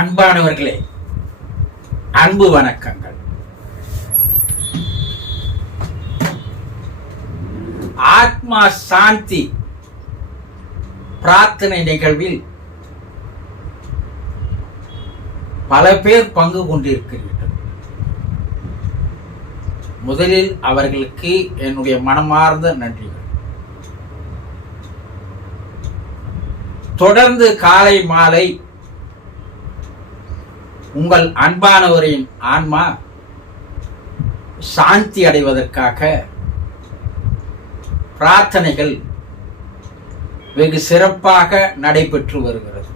அன்பானவர்களே, அன்பு வணக்கங்கள். ஆத்மா சாந்தி பிரார்த்தனை நிகழ்வில் பல பேர் பங்கு கொண்டிருக்கிறீர்கள். முதலில் அவர்களுக்கு என்னுடைய மனமார்ந்த நன்றிகள். தொடர்ந்து காலை மாலை உங்கள் அன்பானவரின் ஆன்மா சாந்தி அடைவதற்காக பிரார்த்தனைகள் வெகு சிறப்பாக நடைபெற்று வருகிறது.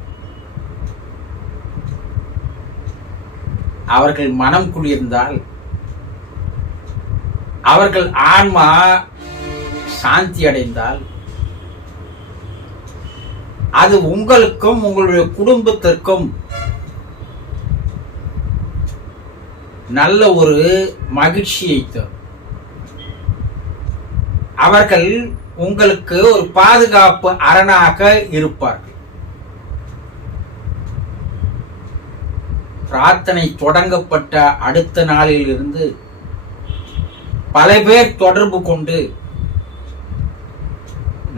அவர்கள் மனம் குளிர்ந்தால், அவர்கள் ஆன்மா சாந்தி அடைந்தால், அது உங்களுக்கும் உங்களுடைய குடும்பத்திற்கும் நல்ல ஒரு மகிழ்ச்சியை தரும். அவர்கள் உங்களுக்கு ஒரு பாதுகாப்பு அரணாக இருப்பார்கள். பிரார்த்தனை தொடங்கப்பட்ட அடுத்த நாளில் இருந்து பல பேர் தொடர்பு கொண்டு,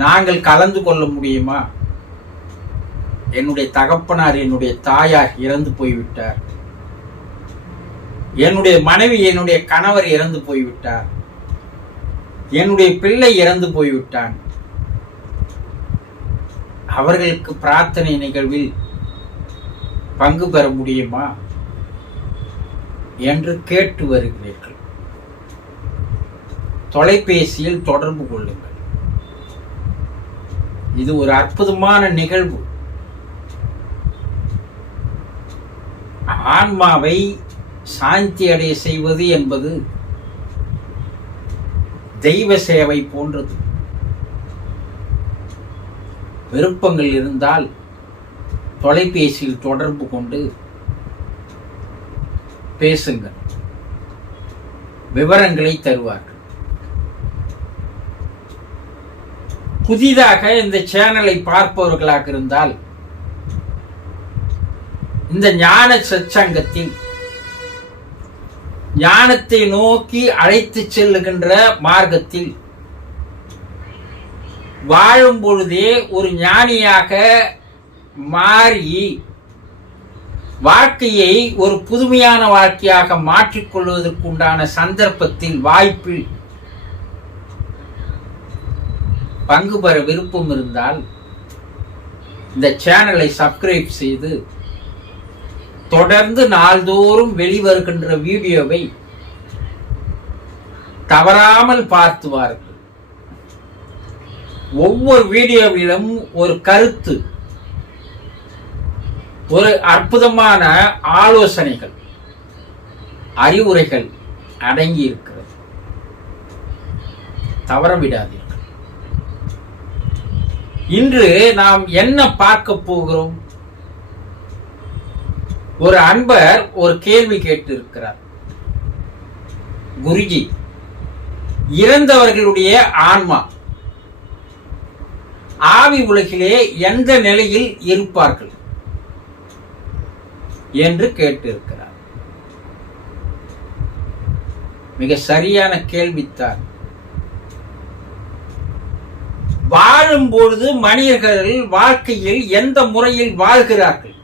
நாங்கள் கலந்து கொள்ள முடியுமா? என்னுடைய தகப்பனார், என்னுடைய தாயார் இறந்து போய்விட்டார், என்னுடைய மனைவி, என்னுடைய கணவர் இறந்து போய்விட்டார், என்னுடைய பிள்ளை இறந்து போய்விட்டான், அவர்களுக்கு பிரார்த்தனை நிகழ்வில் பங்கு பெற முடியுமா என்று கேட்டு வருகிறீர்கள். தொலைபேசியில் தொடர்பு கொள்ளுங்கள். இது ஒரு அற்புதமான நிகழ்வு. ஆன்மாவை சாந்தி அடைய செய்வது என்பது தெய்வ சேவை போன்றது. விருப்பங்கள் இருந்தால் தொலைபேசியில் தொடர்பு கொண்டு பேசுங்கள். விவரங்களை தருவார்கள். புதிதாக இந்த சேனலை பார்ப்பவர்களாக இருந்தால், இந்த ஞான சத்சங்கத்தில் ஞானத்தை நோக்கி அழைத்து செல்லுகின்ற மார்க்கத்தில் வாழும் பொழுதே ஒரு ஞானியாக மாறி வாழ்க்கையை ஒரு புதுமையான வாழ்க்கையாக மாற்றிக்கொள்வதற்கு உண்டான சந்தர்ப்பத்தில், வாய்ப்பில் பங்கு பெற விருப்பம் இருந்தால் இந்த சேனலை சப்ஸ்கிரைப் செய்து தொடர்ந்து நாள்தோறும் வெளிவருகின்ற வீடியோவை தவறாமல் பார்த்து வாருங்கள். ஒவ்வொரு வீடியோவிலும் ஒரு கருத்து, ஒரு அற்புதமான ஆலோசனைகள், அறிவுரைகள் அடங்கி இருக்கிறது. தவறவிடாதீர்கள். இன்று நாம் என்ன பார்க்க போகிறோம்? ஒரு அன்பர் ஒரு கேள்வி கேட்டு இருக்கிறார். குருஜி, இறந்தவர்களுடைய ஆன்மா ஆவி உலகிலே எந்த நிலையில் இருப்பார்கள் என்று கேட்டிருக்கிறார். மிக சரியான கேள்வித்தான். வாழும் பொழுது மனிதர்கள் வாழ்க்கையில் எந்த முறையில் வாழ்கிறார்கள்,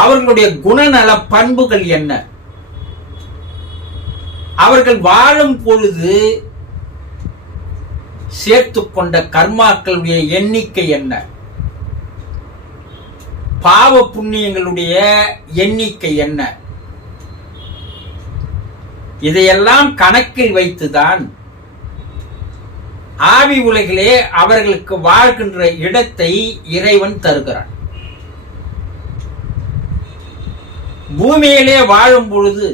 அவர்களுடைய குணநல பண்புகள் என்ன, அவர்கள் வாழும் பொழுது சேர்த்து கொண்ட கர்மாக்களுடைய எண்ணிக்கை என்ன, பாவ புண்ணியங்களுடைய எண்ணிக்கை என்ன, இதையெல்லாம் கணக்கில் வைத்துதான் ஆவி உலகிலே அவர்களுக்கு வாழ்கின்ற இடத்தை இறைவன் தருகிறான். பூமியிலே வாழும் பொழுது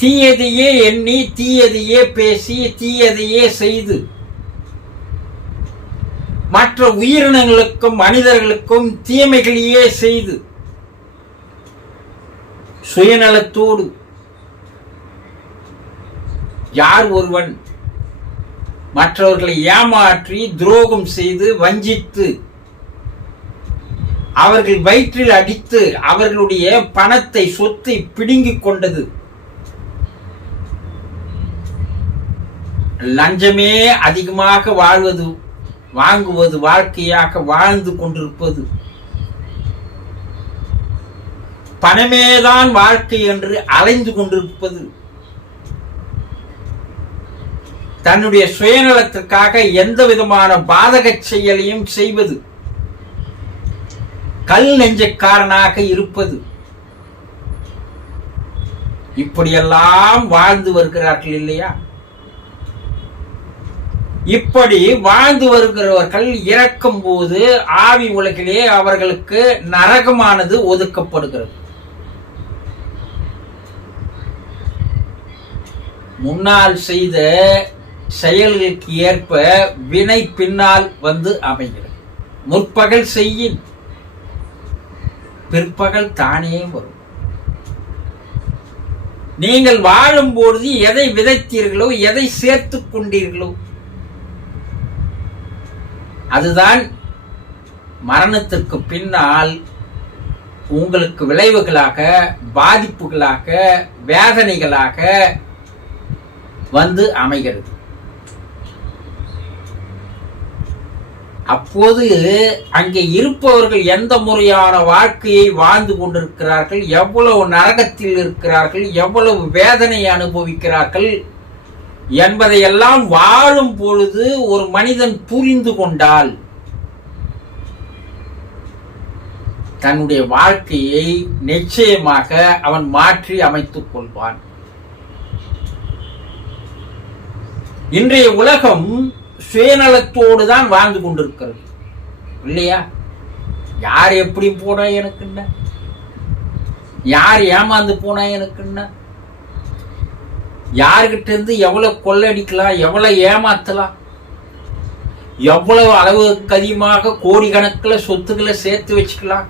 தீயதையே எண்ணி, தீயதையே பேசி, தீயதையே செய்து மற்ற உயிரினங்களுக்கும் மனிதர்களுக்கும் தீமைகளையே செய்து சுயநலத்தோடு யார் ஒருவன் மற்றவர்களை ஏமாற்றி துரோகம் செய்து வஞ்சித்து அவர்கள் வயிற்றில் அடித்து அவர்களுடைய பணத்தை சொத்தை பிடுங்கிக் கொண்டது. லஞ்சமே அதிகமாக வாங்குவது வாழ்க்கையாக வாழ்ந்து கொண்டிருப்பது, பணமேதான் வாழ்க்கை என்று அலைந்து கொண்டிருப்பது, தன்னுடைய சுயநலத்திற்காக எந்த விதமான பாதக செயலையும் செய்வது, கல் நெஞ்சக்காரனாக இருப்பது, இப்படியெல்லாம் வாழ்ந்து வருகிறார்கள் இல்லையா? இப்படி வாழ்ந்து வருகிறவர்கள் இறக்கும் போது ஆவி உலகிலே அவர்களுக்கு நரகமானது ஒதுக்கப்படுகிறது. முன்னால் செய்த செயல்களுக்கு ஏற்ப வினை பின்னால் வந்து அமைகிறது. முற்பகல் செய்யின் பிற்பகல் தானே வரும். நீங்கள் வாழும்பொழுது எதை விதைத்தீர்களோ, எதை சேர்த்துக் கொண்டீர்களோ, அதுதான் மரணத்திற்கு பின்னால் உங்களுக்கு விளைவுகளாக, பாதிப்புகளாக, வேதனைகளாக வந்து அமைகிறது. அப்போது அங்கே இருப்பவர்கள் எந்த முறையான வாழ்க்கையை வாழ்ந்து கொண்டிருக்கிறார்கள், எவ்வளவு நரகத்தில் இருக்கிறார்கள், எவ்வளவு வேதனை அனுபவிக்கிறார்கள் என்பதையெல்லாம் வாழும் பொழுது ஒரு மனிதன் புரிந்து கொண்டால் தன்னுடைய வாழ்க்கையை நிச்சயமாக அவன் மாற்றி அமைத்துக் கொள்வான். இன்றைய உலகம் சுயநலத்தோடு தான் வாழ்ந்து கொண்டிருக்கிறது இல்லையா? யார் எப்படி போனா எனக்கு என்ன, யார் ஏமாந்து போனா எனக்கு என்ன, யாருகிட்ட இருந்து எவ்வளவு கொள்ளடிக்கலாம், எவ்வளவு ஏமாத்தலாம், எவ்வளவு அளவுக்கு அதிகமாக கோடிக்கணக்கில் சொத்துக்களை சேர்த்து வச்சுக்கலாம்,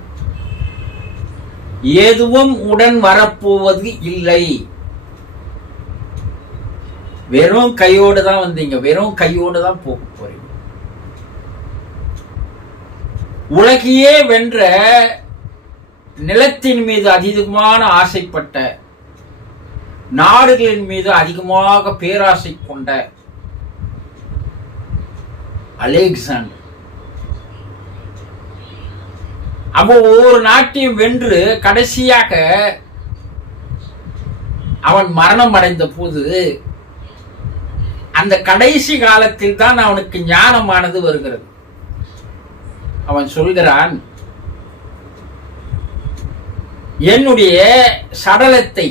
எதுவும் உடன் வரப்போவது இல்லை. வெறும் கையோடு தான் வந்தீங்க, வெறும் கையோடு தான் போக போறீங்க. உலகையே வென்ற, நிலத்தின் மீது அதிகமான ஆசைப்பட்ட, நாடுகளின் மீது அதிகமாக பேராசை கொண்ட அலெக்சாண்டர் அப்போ ஒவ்வொரு நாட்டையும் வென்று கடைசியாக அவன் மரணம் அடைந்த போது அந்த கடைசி காலத்தில் தான் அவனுக்கு ஞானமானது வருகிறது. அவன் சொல்கிறான், என்னுடைய சடலத்தை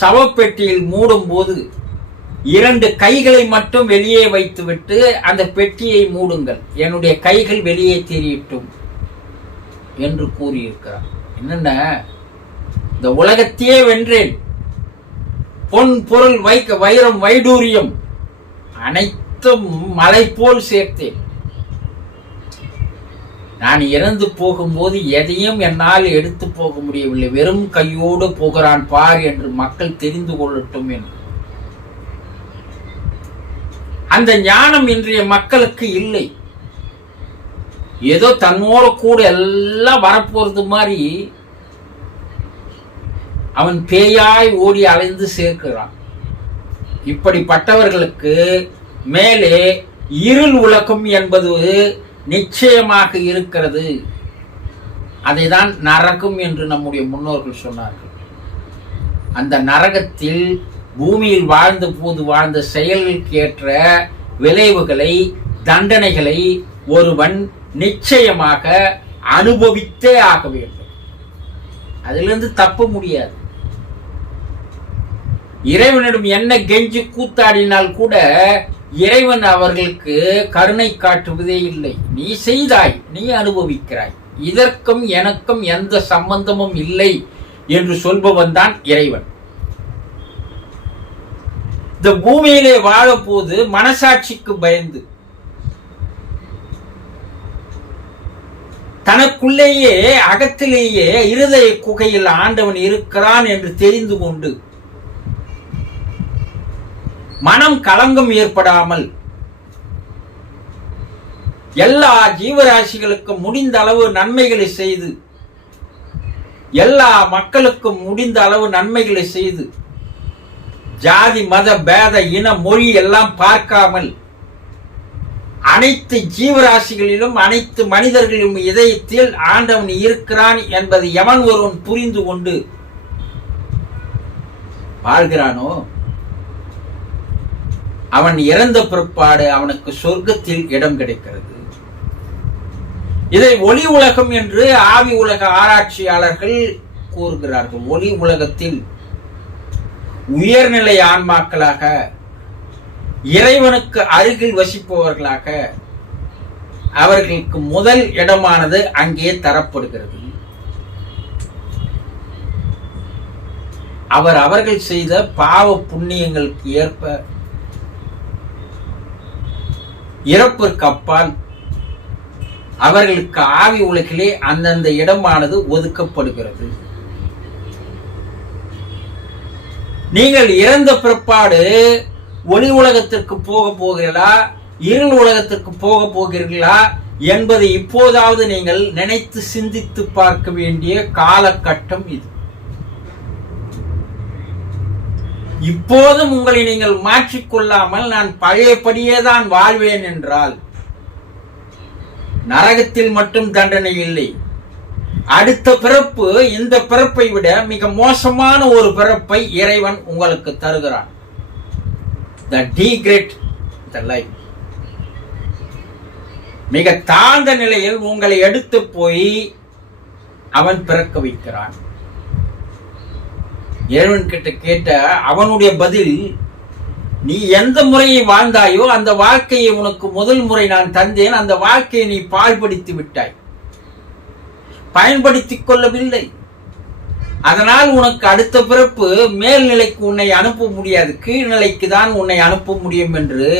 சவப்பெட்டியில் மூடும் போது 2 கைகளை மட்டும் வெளியே வைத்துவிட்டு அந்த பெட்டியை மூடுங்கள், என்னுடைய கைகள் வெளியே தெரியட்டும் என்று கூறியிருக்கிறார். என்னென்ன, இந்த உலகத்தையே வென்றேன், பொன் பொருள் வைரம் வைடூரியம் அனைத்தும் மலை போல் சேர்த்தேன், நான் இறந்து போகும்போது எதையும் என்னால் எடுத்து போக முடியவில்லை, வெறும் கையோடு போகிறான் பார் என்று மக்கள் தெரிந்து கொள்ளட்டும் என்று. அந்த ஞானம் இன்றைய மக்களுக்கு இல்லை. ஏதோ தன்னோட கூட எல்லாம் வரப்போறது மாதிரி அவன் பேயாய் ஓடி அலைந்து சேர்க்கிறான். இப்படிப்பட்டவர்களுக்கு மேலே இருள் உலகம் என்பது நிச்சயமாக இருக்கிறது. அதைதான் நரகம் என்று நம்முடைய முன்னோர்கள் சொன்னார்கள். அந்த நரகத்தில் பூமியில் வாழ்ந்த போது வாழ்ந்த செயல்களுக்கு ஏற்ற விளைவுகளை, தண்டனைகளை ஒருவன் நிச்சயமாக அனுபவித்தே ஆக வேண்டும். அதிலிருந்து தப்ப முடியாது. இறைவனிடம் என்ன கெஞ்சி கூத்தாடினால் கூட இறைவன் அவர்களுக்கு கருணை காட்டுவதே இல்லை. நீ செய்தாய், நீ அனுபவிக்கிறாய், இதற்கும் எனக்கும் எந்த சம்பந்தமும் இல்லை என்று சொல்பவன் தான் இறைவன். இந்த பூமியிலே வாழும் போது மனசாட்சிக்கு பயந்து, தனக்குள்ளேயே அகத்திலேயே இருதய குகையில் ஆண்டவன் இருக்கிறான் என்று தெரிந்து கொண்டு, மனம் களங்கம் ஏற்படாமல் எல்லா ஜீவராசிகளுக்கும் முடிந்த அளவு நன்மைகளை செய்து, எல்லா மக்களுக்கும் முடிந்த அளவு நன்மைகளை செய்து, ஜாதி மத பேத இன மொழி எல்லாம் பார்க்காமல் அனைத்து ஜீவராசிகளிலும் அனைத்து மனிதர்களிலும் இதயத்தில் ஆண்டவன் இருக்கிறான் என்பதை எவன் ஒருவன் புரிந்து கொண்டு வாழ்கிறானோ அவன் இறந்த பிற்பாடு அவனுக்கு சொர்க்கத்தில் இடம் கிடைக்கிறது. இதை ஒளி உலகம் என்று ஆவி உலக ஆராய்ச்சியாளர்கள் கூறுகிறார்கள். ஒளி உலகத்தில் உயர்நிலை ஆன்மாக்களாக, இறைவனுக்கு அருகில் வசிப்பவர்களாக அவர்களுக்கு முதல் இடமானது அங்கே தரப்படுகிறது. அவர்கள் செய்த பாவ புண்ணியங்களுக்கு ஏற்ப இறப்பிற்கு அப்பால் அவர்களுக்கு ஆவி உலகிலே அந்தந்த இடமானது ஒதுக்கப்படுகிறது. நீங்கள் இறந்த பிற்பாடு ஒளி உலகத்திற்கு போக போகிறீர்களா, இருள் உலகத்திற்கு போக போகிறீர்களா என்பதை இப்போதாவது நீங்கள் நினைத்து சிந்தித்து பார்க்க வேண்டிய காலகட்டம் இது. இப்போதும் உங்களை நீங்கள் மாற்றிக்கொள்ளாமல் நான் பழையபடியே தான் வாழ்வேன் என்றால் நரகத்தில் மட்டும் தண்டனை இல்லை. அடுத்த பிறப்பு இந்த பிறப்பை விட மிக மோசமான ஒரு பிறப்பை இறைவன் உங்களுக்கு தருகிறான். The degrade the life. மிக தாழ்ந்த நிலையில் உங்களை எடுத்து போய் அவன் பிறக்க வைக்கிறான். இறைவன் கிட்ட கேட்ட அவனுடைய பதில், நீ எந்த முறையை வாழ்ந்தாயோ அந்த வாழ்க்கையை உனக்கு முதல் முறை நான் தந்தேன், அந்த வாழ்க்கையை நீ பாழ்படுத்தி விட்டாய், பயன்படுத்திக் கொள்ளவில்லை. அதனால் உனக்கு அடுத்த பிறப்பு மேல்நிலைக்கு உன்னை அனுப்ப முடியாது, கீழ்நிலைக்கு தான் உன்னை அனுப்ப முடியும் என்று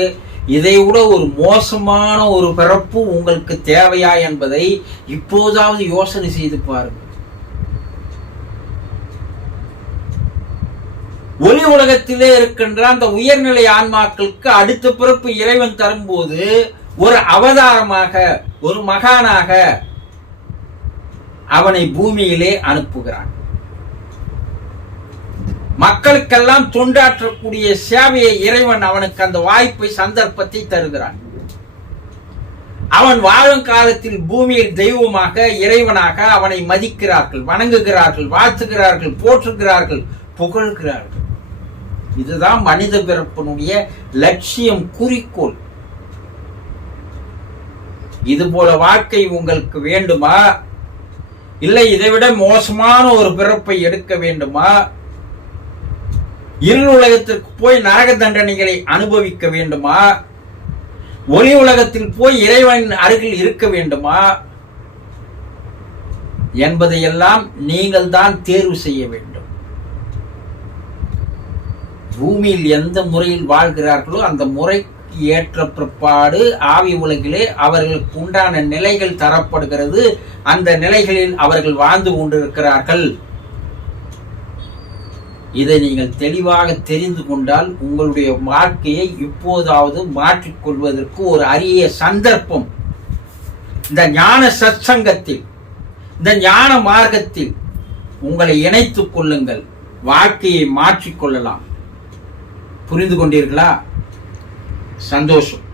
இதை விட ஒரு மோசமான ஒரு பிறப்பு உங்களுக்கு தேவையா என்பதை இப்போதாவது யோசனை செய்து பாருங்கள். ஒளி உலகத்திலே இருக்கின்ற அந்த உயர்நிலை ஆன்மாக்களுக்கு அடுத்த பிறப்பு இறைவன் தரும்போது ஒரு அவதாரமாக, ஒரு மகானாக அவனை பூமியிலே அனுப்புகிறான். மக்களுக்கெல்லாம் தொண்டாற்றக்கூடிய சேவையை இறைவன் அவனுக்கு அந்த வாய்ப்பை, சந்தர்ப்பத்தை தருகிறான். அவன் வாழும் காலத்தில் பூமியில் தெய்வமாக, இறைவனாக அவனை மதிக்கிறார்கள், வணங்குகிறார்கள், வாழ்த்துகிறார்கள், போற்றுகிறார்கள், புகழ்கிறார்கள். இதுதான் மனித பிறப்பினுடைய லட்சியம், குறிக்கோள். இது போல வாழ்க்கை உங்களுக்கு வேண்டுமா? இல்லை இதைவிட மோசமான ஒரு பிறப்பை எடுக்க வேண்டுமா? இருள் உலகத்திற்கு போய் நரக தண்டனைகளை அனுபவிக்க வேண்டுமா? ஒளி உலகத்தில் போய் இறைவனின் அருகில் இருக்க வேண்டுமா என்பதையெல்லாம் நீங்கள் தான் தேர்வு செய்ய வேண்டும். பூமியில் எந்த முறையில் வாழ்கிறார்களோ அந்த முறைக்கு ஏற்ற பிற்பாடு ஆவி உலகிலே அவர்களுக்கு உண்டான நிலைகள் தரப்படுகிறது. அந்த நிலைகளில் அவர்கள் வாழ்ந்து கொண்டிருக்கிறார்கள். இதை நீங்கள் தெளிவாக தெரிந்து கொண்டால் உங்களுடைய வாழ்க்கையை இப்போதாவது மாற்றிக்கொள்வதற்கு ஒரு அரிய சந்தர்ப்பம் இந்த ஞான சத்சங்கத்தில், இந்த ஞான மார்க்கத்தில் உங்களை இணைத்துக் கொள்ளுங்கள். வாழ்க்கையை மாற்றிக்கொள்ளலாம். புரிந்து கொண்டீர்களா? சந்தோஷம்.